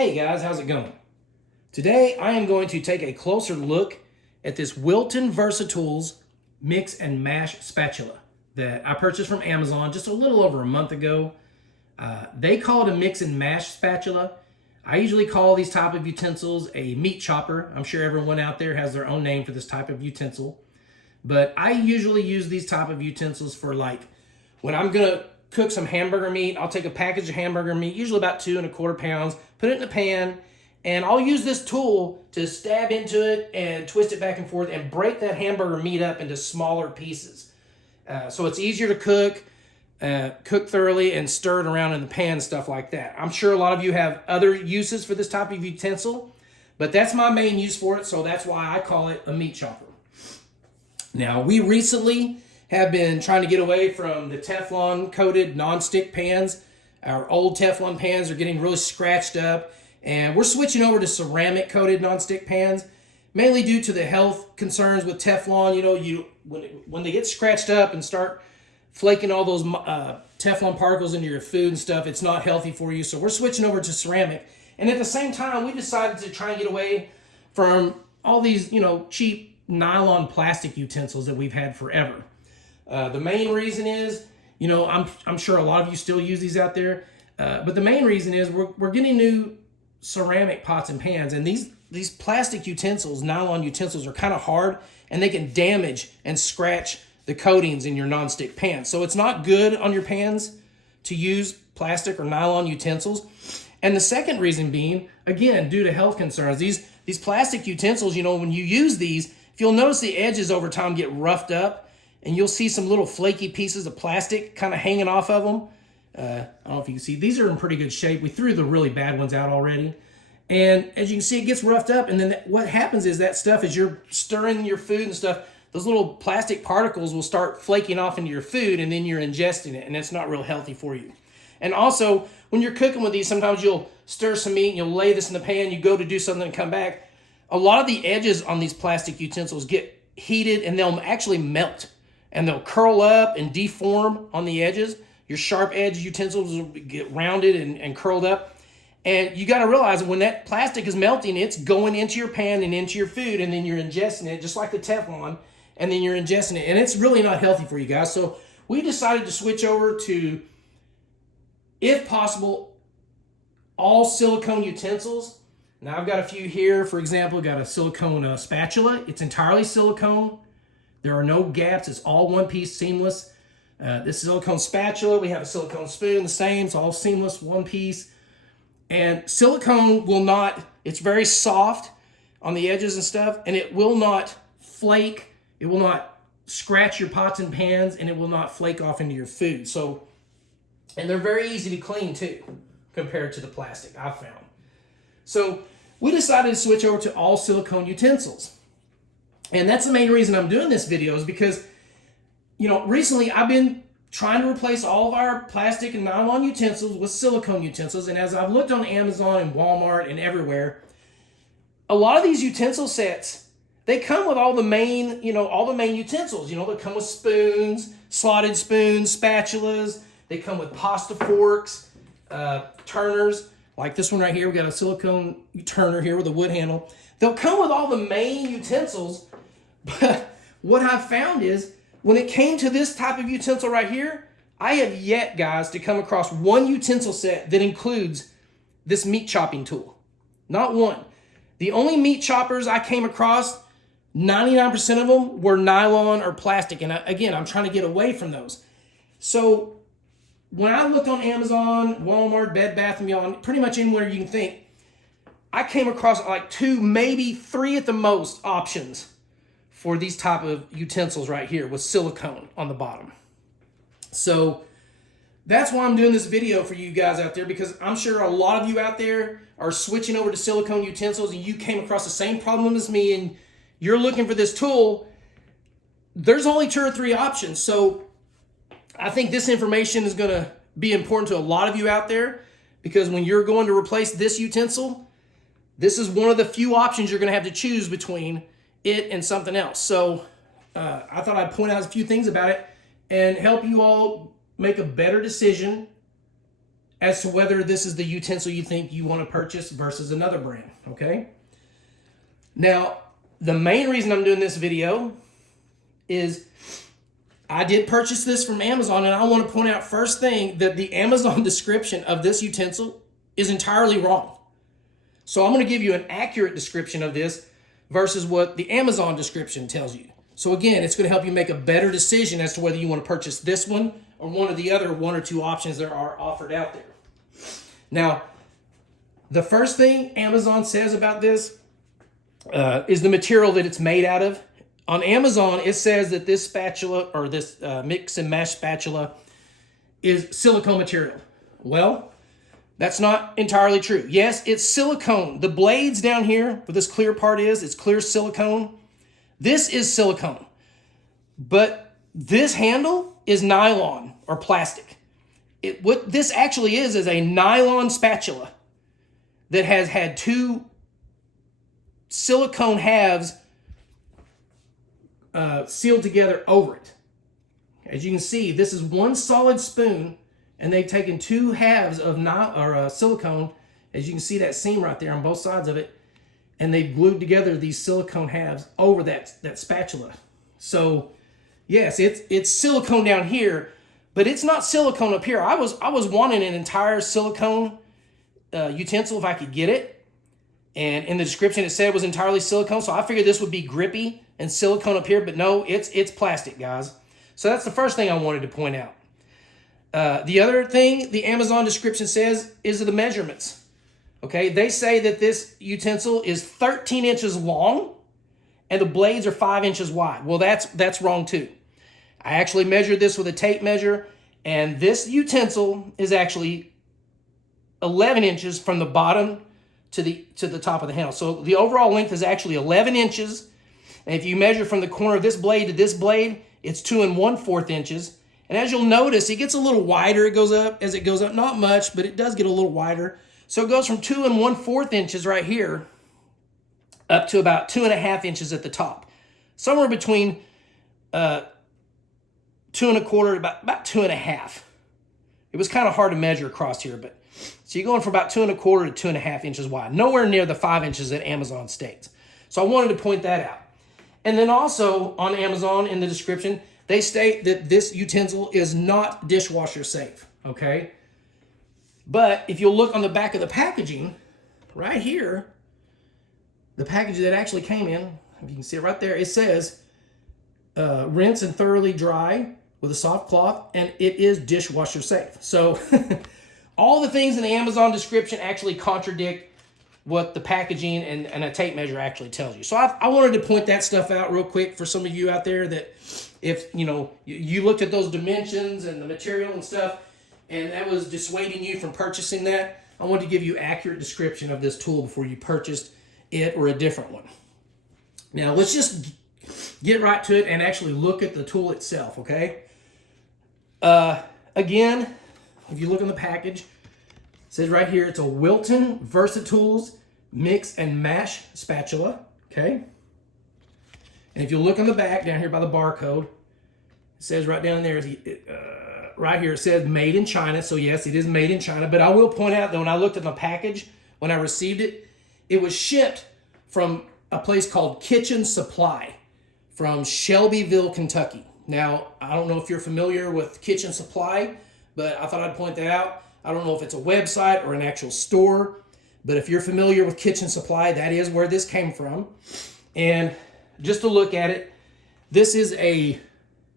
Hey guys, how's it going? Today I am going to take a closer look at this Wilton Versatools Mix and Mash Spatula that I purchased from Amazon just a little over a month ago. They call it a Mix and Mash Spatula. I usually call these type of utensils a meat chopper. I'm sure everyone out there has their own name for this type of utensil. But I usually use these type of utensils for like when I'm gonna cook some hamburger meat. I'll take a package of hamburger meat, usually about 2¼ pounds, put it in a pan, and I'll use this tool to stab into it and twist it back and forth and break that hamburger meat up into smaller pieces. So it's easier to cook thoroughly and stir it around in the pan and stuff like that. I'm sure a lot of you have other uses for this type of utensil, but that's my main use for it, so that's why I call it a meat chopper. Now, we recently have been trying to get away from the Teflon coated non-stick pans. Our old Teflon pans are getting really scratched up, and we're switching over to ceramic coated non-stick pans, mainly due to the health concerns with Teflon. You know, when they get scratched up and start flaking all those Teflon particles into your food and stuff, it's not healthy for you. So we're switching over to ceramic. And at the same time, we decided to try and get away from all these, cheap nylon plastic utensils that we've had forever. The main reason is, I'm sure a lot of you still use these out there, but the main reason is we're getting new ceramic pots and pans, and these plastic utensils, nylon utensils, are kind of hard, and they can damage and scratch the coatings in your nonstick pans. So it's not good on your pans to use plastic or nylon utensils. And the second reason being, again, due to health concerns, these plastic utensils, when you use these, if you'll notice, the edges over time get roughed up, and you'll see some little flaky pieces of plastic kind of hanging off of them. I don't know if you can see. These are in pretty good shape. We threw the really bad ones out already. And as you can see, it gets roughed up. And then what happens is that stuff, as you're stirring your food and stuff, those little plastic particles will start flaking off into your food, and then you're ingesting it, and it's not real healthy for you. And also, when you're cooking with these, sometimes you'll stir some meat, and you'll lay this in the pan, you go to do something and come back. A lot of the edges on these plastic utensils get heated, and they'll actually melt. And they'll curl up and deform on the edges. Your sharp edge utensils will get rounded and curled up. And you got to realize that when that plastic is melting, it's going into your pan and into your food, and then you're ingesting it, just like the Teflon, and then you're ingesting it. And it's really not healthy for you guys. So we decided to switch over to, if possible, all silicone utensils. Now I've got a few here. For example, I've got a silicone spatula. It's entirely silicone. There are no gaps. It's all one piece, seamless. This silicone spatula, we have a silicone spoon, the same. It's all seamless, one piece. And silicone will not, it's very soft on the edges and stuff, and it will not flake. It will not scratch your pots and pans, and it will not flake off into your food. So, and they're very easy to clean too, compared to the plastic, I've found. So we decided to switch over to all silicone utensils. And that's the main reason I'm doing this video, is because, recently I've been trying to replace all of our plastic and nylon utensils with silicone utensils. And as I've looked on Amazon and Walmart and everywhere, a lot of these utensil sets, they come with all the main utensils. They come with spoons, slotted spoons, spatulas. They come with pasta forks, turners. Like this one right here, we got a silicone turner here with a wood handle. They'll come with all the main utensils. But what I've found is, when it came to this type of utensil right here, I have yet, guys, to come across one utensil set that includes this meat chopping tool. Not one. The only meat choppers I came across, 99% of them were nylon or plastic. And again, I'm trying to get away from those. So when I looked on Amazon, Walmart, Bed Bath & Beyond, pretty much anywhere you can think, I came across like 2, maybe 3 at the most options for these type of utensils right here with silicone on the bottom. So that's why I'm doing this video for you guys out there, because I'm sure a lot of you out there are switching over to silicone utensils, and you came across the same problem as me, and you're looking for this tool. There's only 2 or 3 options. So I think this information is gonna be important to a lot of you out there, because when you're going to replace this utensil, this is one of the few options you're gonna have to choose between it and something else. So I thought I'd point out a few things about it and help you all make a better decision as to whether this is the utensil you think you want to purchase versus another brand, okay? Now, the main reason I'm doing this video is I did purchase this from Amazon, and I want to point out first thing that the Amazon description of this utensil is entirely wrong. So I'm going to give you an accurate description of this versus what the Amazon description tells you. So again, it's going to help you make a better decision as to whether you want to purchase this one or one of the other 1 or 2 options that are offered out there. Now, the first thing Amazon says about this is the material that it's made out of. On Amazon, it says that this spatula, or this mix and mash spatula, is silicone material. Well, that's not entirely true. Yes, it's silicone. The blades down here, where this clear part is, it's clear silicone. This is silicone. But this handle is nylon or plastic. What this actually is a nylon spatula that has had 2 silicone halves sealed together over it. As you can see, this is one solid spoon, and they've taken 2 halves of silicone. As you can see that seam right there on both sides of it, and they've glued together these silicone halves over that spatula. So yes, it's silicone down here, but it's not silicone up here. I was wanting an entire silicone utensil if I could get it. And in the description it said it was entirely silicone, so I figured this would be grippy and silicone up here, but no, it's plastic, guys. So that's the first thing I wanted to point out. The other thing the Amazon description says is the measurements. Okay, they say that this utensil is 13 inches long and the blades are 5 inches wide. Well, that's wrong too. I actually measured this with a tape measure, and this utensil is actually 11 inches from the bottom to the top of the handle. So the overall length is actually 11 inches. And if you measure from the corner of this blade to this blade, it's 2 1/4 inches. And as you'll notice, it gets a little wider as it goes up. Not much, but it does get a little wider. So it goes from 2 1/4 inches right here up to about 2 1/2 inches at the top. Somewhere between 2 1/4 to about 2 1/2. It was kind of hard to measure across here, but so you're going from about 2 1/4 to 2 1/2 inches wide. Nowhere near the 5 inches that Amazon states. So I wanted to point that out. And then also on Amazon in the description, they state that this utensil is not dishwasher safe, okay? But if you'll look on the back of the packaging, right here, the package that actually came in, if you can see it right there, it says rinse and thoroughly dry with a soft cloth, and it is dishwasher safe. So all the things in the Amazon description actually contradict what the packaging and a tape measure actually tells you. So I wanted to point that stuff out real quick for some of you out there that if you looked at those dimensions and the material and stuff and that was dissuading you from purchasing that, I wanted to give you accurate description of this tool before you purchased it or a different one. Now let's just get right to it and actually look at the tool itself, okay? Again, if you look on the package, it says right here, it's a Wilton VersaTools Mix and Mash Spatula, okay? And if you look on the back down here by the barcode, it says right down there, right here, it says made in China. So yes, it is made in China, but I will point out that when I looked at the package, when I received it, it was shipped from a place called Kitchen Supply from Shelbyville, Kentucky. Now, I don't know if you're familiar with Kitchen Supply, but I thought I'd point that out. I don't know if it's a website or an actual store, but if you're familiar with Kitchen Supply, that is where this came from. And just to look at it, this is a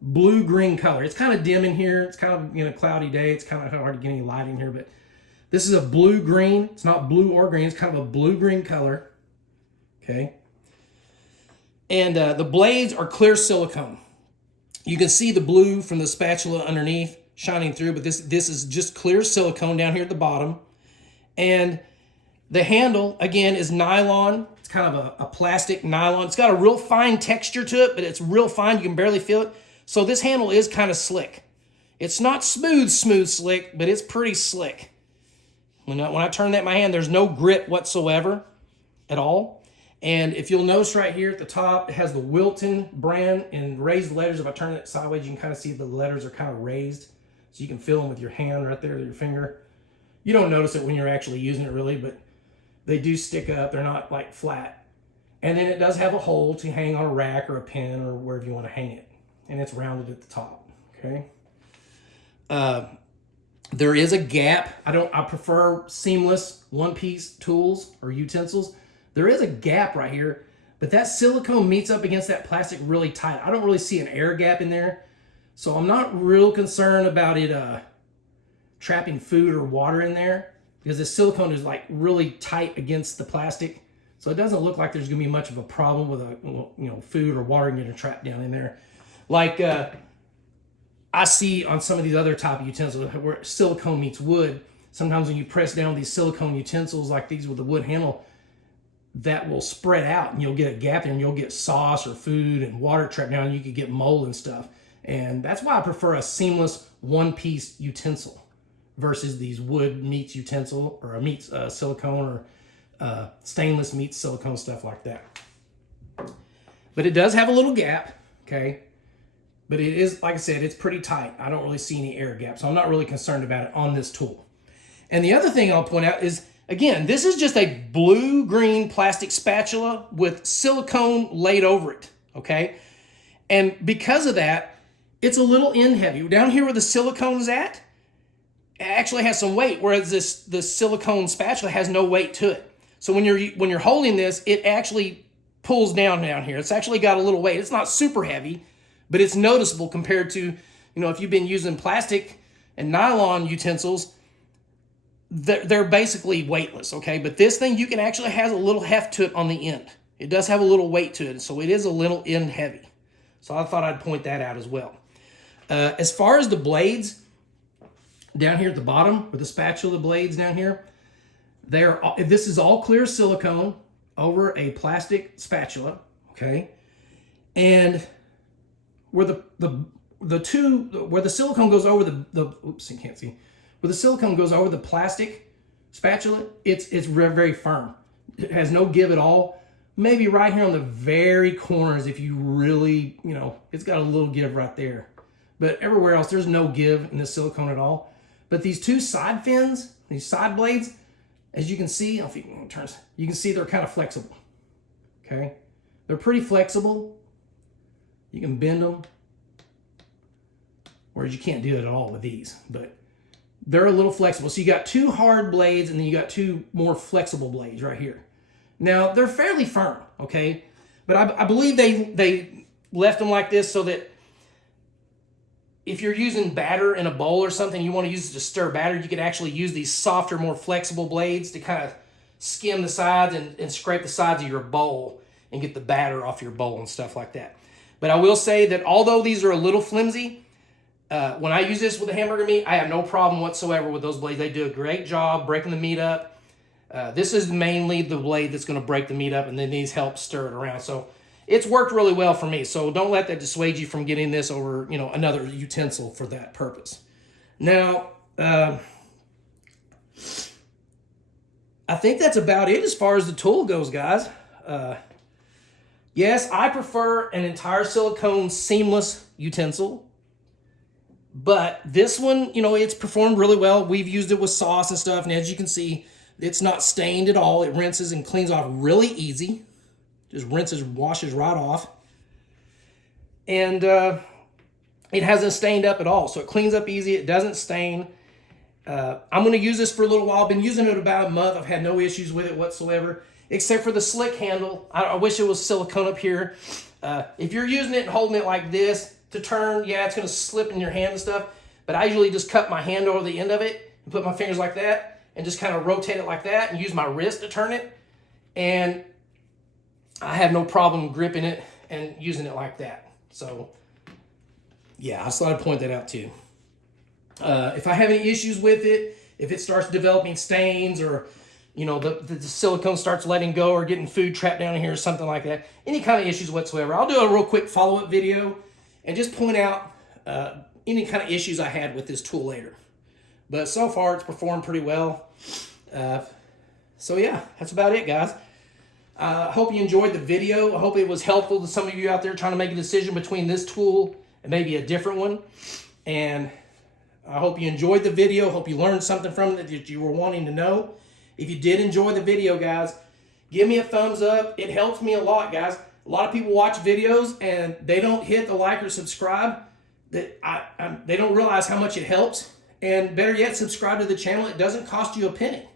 blue-green color. It's kind of dim in here. It's kind of, a cloudy day. It's kind of hard to get any light in here, but this is a blue-green. It's not blue or green. It's kind of a blue-green color, okay? And the blades are clear silicone. You can see the blue from the spatula underneath shining through, but this is just clear silicone down here at the bottom. And the handle, again, is nylon. It's kind of a plastic nylon. It's got a real fine texture to it, but it's real fine. You can barely feel it. So this handle is kind of slick. It's not smooth slick, but it's pretty slick. When I turn that in my hand, there's no grip whatsoever at all. And if you'll notice right here at the top, it has the Wilton brand in raised letters. If I turn it sideways, you can kind of see the letters are kind of raised. So you can feel them with your hand right there, with your finger. You don't notice it when you're actually using it really, but they do stick up. They're not like flat. And then it does have a hole to hang on a rack or a pin or wherever you want to hang it. And it's rounded at the top, okay? There is a gap. I prefer seamless one-piece tools or utensils. There is a gap right here, but that silicone meets up against that plastic really tight. I don't really see an air gap in there, so I'm not real concerned about it trapping food or water in there, because the silicone is like really tight against the plastic, so it doesn't look like there's gonna be much of a problem with food or water getting trapped down in there. Like I see on some of these other type of utensils where silicone meets wood. Sometimes when you press down these silicone utensils like these with the wood handle, that will spread out and you'll get a gap there and you'll get sauce or food and water trapped down and you could get mold and stuff. And that's why I prefer a seamless one-piece utensil versus these wood meets utensil or a meets silicone or stainless meets silicone, stuff like that. But it does have a little gap, okay? But it is, like I said, it's pretty tight. I don't really see any air gap, so I'm not really concerned about it on this tool. And the other thing I'll point out is, again, this is just a blue-green plastic spatula with silicone laid over it, okay? And because of that, it's a little end heavy. Down here where the silicone is at, it actually has some weight, whereas this silicone spatula has no weight to it. So when you're holding this, it actually pulls down here. It's actually got a little weight. It's not super heavy, but it's noticeable compared to, if you've been using plastic and nylon utensils, they're basically weightless, okay? But this thing, you can actually has a little heft to it on the end. It does have a little weight to it, so it is a little end heavy. So I thought I'd point that out as well. As far as the blades, down here at the bottom, with the spatula blades down here, this is all clear silicone over a plastic spatula, okay? And where where the silicone goes over oops, you can't see. Where the silicone goes over the plastic spatula, it's very, very firm. It has no give at all. Maybe right here on the very corners, if you really, it's got a little give right there. But everywhere else, there's no give in this silicone at all. But these two side fins, these side blades, as you can see, I don't know if you can turn, you can see they're kind of flexible, okay? They're pretty flexible. You can bend them, whereas you can't do it at all with these, but they're a little flexible. So you got two hard blades and then you got two more flexible blades right here. Now, they're fairly firm, okay? But I believe they left them like this so that if you're using batter in a bowl or something, you want to use it to stir batter, you could actually use these softer, more flexible blades to kind of skim the sides and scrape the sides of your bowl and get the batter off your bowl and stuff like that. But I will say that although these are a little flimsy, when I use this with the hamburger meat, I have no problem whatsoever with those blades. They do a great job breaking the meat up. This is mainly the blade that's going to break the meat up, and then these help stir it around. So it's worked really well for me. So don't let that dissuade you from getting this over, another utensil for that purpose. Now, I think that's about it as far as the tool goes, guys. Yes, I prefer an entire silicone seamless utensil, but this one, it's performed really well. We've used it with sauce and stuff, and as you can see, it's not stained at all. It rinses and cleans off really easy. Just rinses, washes right off. And it hasn't stained up at all, so it cleans up easy. It doesn't stain. I'm going to use this for a little while. I've been using it about a month. I've had no issues with it whatsoever, except for the slick handle. I wish it was silicone up here. If you're using it and holding it like this to turn, yeah, it's going to slip in your hand and stuff. But I usually just cut my hand over the end of it and put my fingers like that and just kind of rotate it like that and use my wrist to turn it. And I have no problem gripping it and using it like that. So, yeah, I just thought I'd point that out too. If I have any issues with it, if it starts developing stains or, the silicone starts letting go or getting food trapped down in here or something like that, any kind of issues whatsoever, I'll do a real quick follow-up video and just point out any kind of issues I had with this tool later. But so far, it's performed pretty well. So yeah, that's about it, guys. I hope you enjoyed the video. I hope it was helpful to some of you out there trying to make a decision between this tool and maybe a different one. And I hope you enjoyed the video. Hope you learned something from it that you were wanting to know. If you did enjoy the video, guys, give me a thumbs up. It helps me a lot, guys. A lot of people watch videos and they don't hit the like or subscribe. They don't realize how much it helps. And better yet, subscribe to the channel. It doesn't cost you a penny.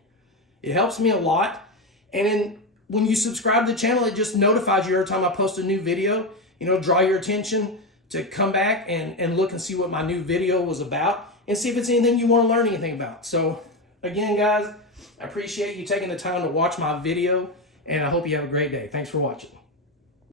It helps me a lot. And then when you subscribe to the channel, it just notifies you every time I post a new video. You know, draw your attention to come back and look and see what my new video was about and see if it's anything you want to learn anything about. So again, guys, I appreciate you taking the time to watch my video, and I hope you have a great day. Thanks for watching.